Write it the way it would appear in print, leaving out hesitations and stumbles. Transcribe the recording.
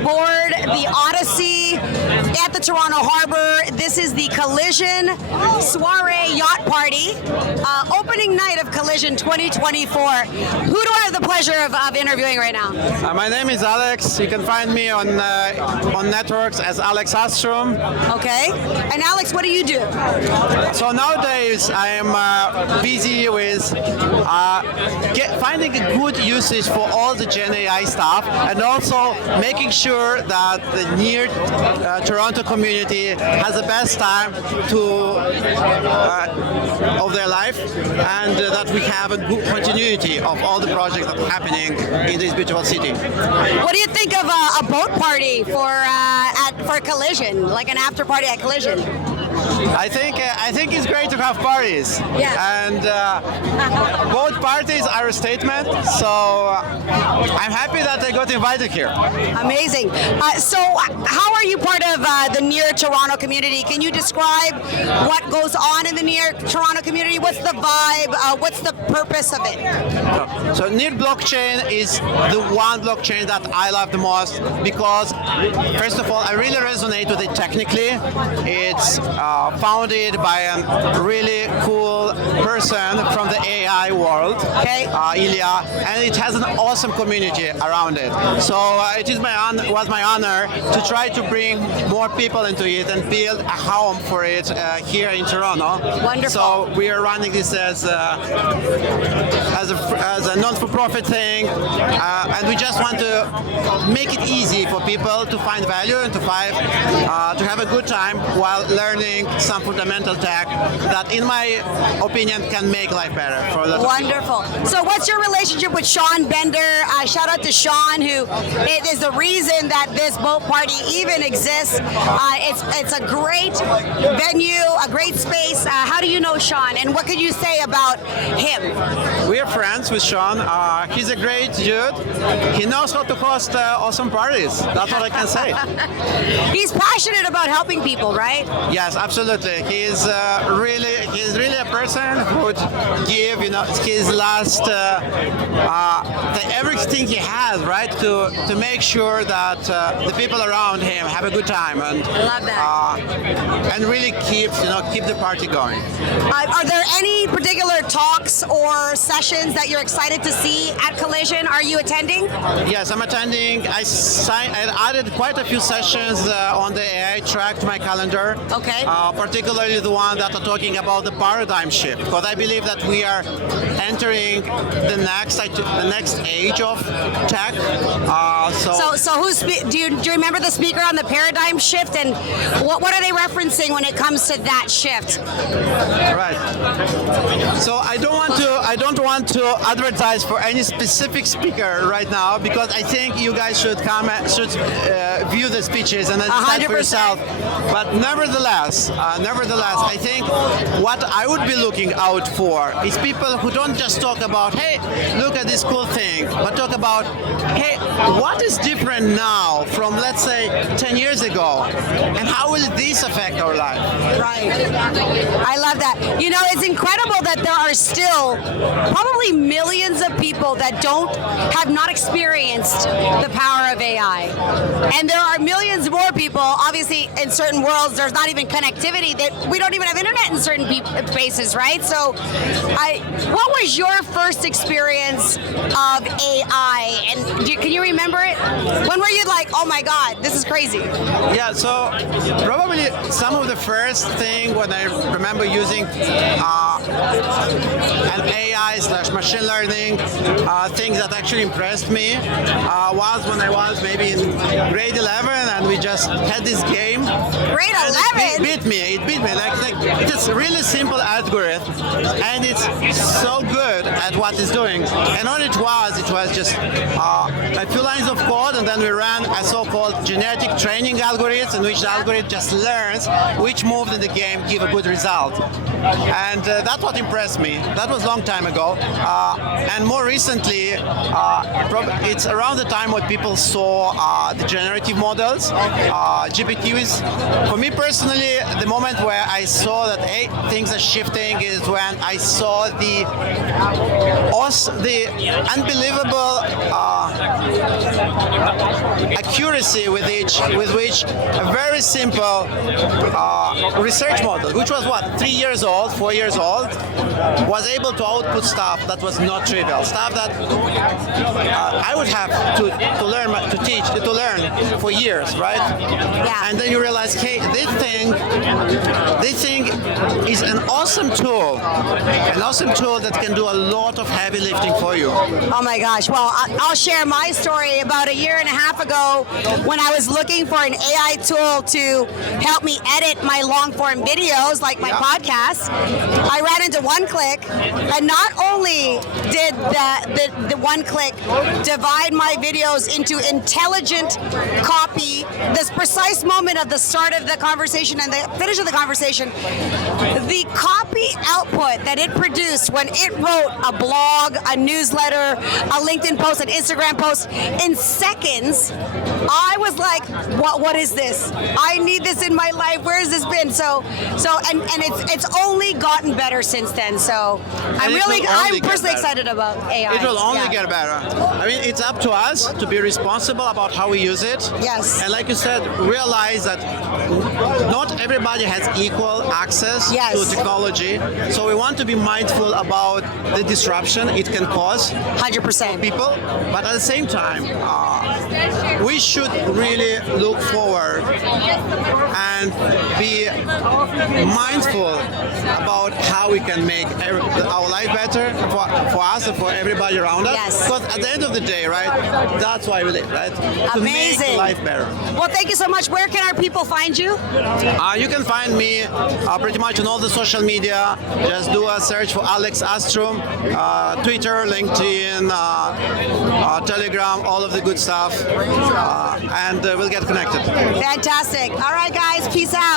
aboard the Odyssey at the Toronto Harbor. This is the Collision Soiree Yacht Party, opening night of Collision 2024. Who do I have the pleasure of interviewing right now? My name is Alex. You can find me on networks as Alex Astrum. Okay. And Alex, what do you do? So nowadays I am busy with finding a good usage for all the genAI stuff, and also making sure that the near Toronto community has the best time of their life, and that we have a good continuity of all the projects that are happening in this beautiful city. What do you think of a boat party for Collision, like an after party at Collision? I think it's great to have parties. Yeah. And both parties are a statement, so I'm happy that I got invited here. Amazing. So how are you part of the near Toronto community? Can you describe what goes on in the near Toronto community? What's the vibe? What's the purpose of it? So near blockchain is the one blockchain that I love the most because, first of all, I really resonate with it technically. It's founded by a really cool person from the AI world, okay. Ilya, and it has an awesome community around it. So was my honor to try to bring more people into it and build a home for it here in Toronto. Wonderful. So we are running this as a non-for-profit thing, and we just want to make it easy for people to find value and to have a good time while learning some fundamental tech that, in my opinion, can make life better for a lot of Wonderful. people. So what's your relationship with Shawn Bender? Shout out to Shawn, who is the reason that this boat party even exists. It's a great venue, a great space. How do you know Shawn, and what could you say about him? We are friends with Shawn. He's a great dude. He knows how to host awesome parties. That's what I can say. He's passionate about helping people, right? Yes, absolutely. He's really a person who would give his last everything he has, right, to make sure that the people around him have a good time and I love that. And really keep the party going. Are there any particular talks or sessions that you're excited to see at Collision? Are you attending? Yes, I'm attending. I added quite a few sessions on the AI track to my calendar. Okay. Particularly the one that are talking about the paradigm shift, because I believe that we are entering the next age of tech. Do you remember the speaker on the paradigm shift, and what are they referencing when it comes to that shift? Right. So I don't want to advertise for any specific speaker right now, because I think you guys should view the speeches and then decide for yourself. But nevertheless, I think what I would be looking out for is people who don't just talk about, hey, look at this cool thing, but talk about, hey, what is different now from, let's say, 10 years ago, and how will this affect our life? Right. I love that. It's incredible that there are still probably millions of people that have not experienced the power of AI. And there are millions more people, obviously, in certain worlds, there's not even connectivity, that we don't even have internet in certain places, right? So what was your first experience of AI? And can you remember it? When were you like, oh my God, this is crazy? Yeah, so probably some of the first thing when I remember using an AI/machine learning things that actually impressed me was when I was maybe in grade 11, and we just had this game. Grade 11? It beat me. Like it's a really simple algorithm, and it's so good at what it's doing. And all it was just a few lines of code, and then we ran a so-called genetic training algorithm, in which the algorithm just learns which moves in the game give a good result. And that's what impressed me. That was a long time ago. And more recently, it's around the time when people saw the generative models, GPTs. For me personally, the moment where I saw that things are shifting is when I saw the unbelievable accuracy with which a very simple research model, which was what, 3 years old, 4 years old, was able to output stuff that was not trivial, stuff that I would have to learn for years, right? Yeah. And then you realize, hey, this thing is an awesome tool that can do a lot of heavy lifting for you. Oh my gosh. Well, I'll share my story. About a year and a half ago, when I was looking for an AI tool to help me edit my long form videos, like my podcast, I ran into OneClick, and not only did the OneClick divide my videos into intelligent copy, this precise moment of the start of the conversation and the finish of the conversation, the copy output that it produced when it wrote a blog, a newsletter, a LinkedIn post, an Instagram post in seconds, I was like, what is this? I need this in my life. Where has this been? So it's only gotten better since then. So I'm personally excited about AI. It will only get better. I mean, it's up to us to be responsible about how we use it. Yes. And like you said, realize that not everybody has equal access to technology. So we want to be mindful about the disruption it can cause 100% people. But at the same time, we should really look forward and be mindful about how we can make our life better for us and for everybody around us. Yes. Because at the end of the day, right, that's why we live, right? Amazing. To make life better. Well, thank you so much. Where can our people find you? You can find me pretty much on all the social media. Just do a search for Alex Astrum, Twitter, LinkedIn, Telegram, all of the good stuff, and we'll get connected. Fantastic. All right, guys. Peace out.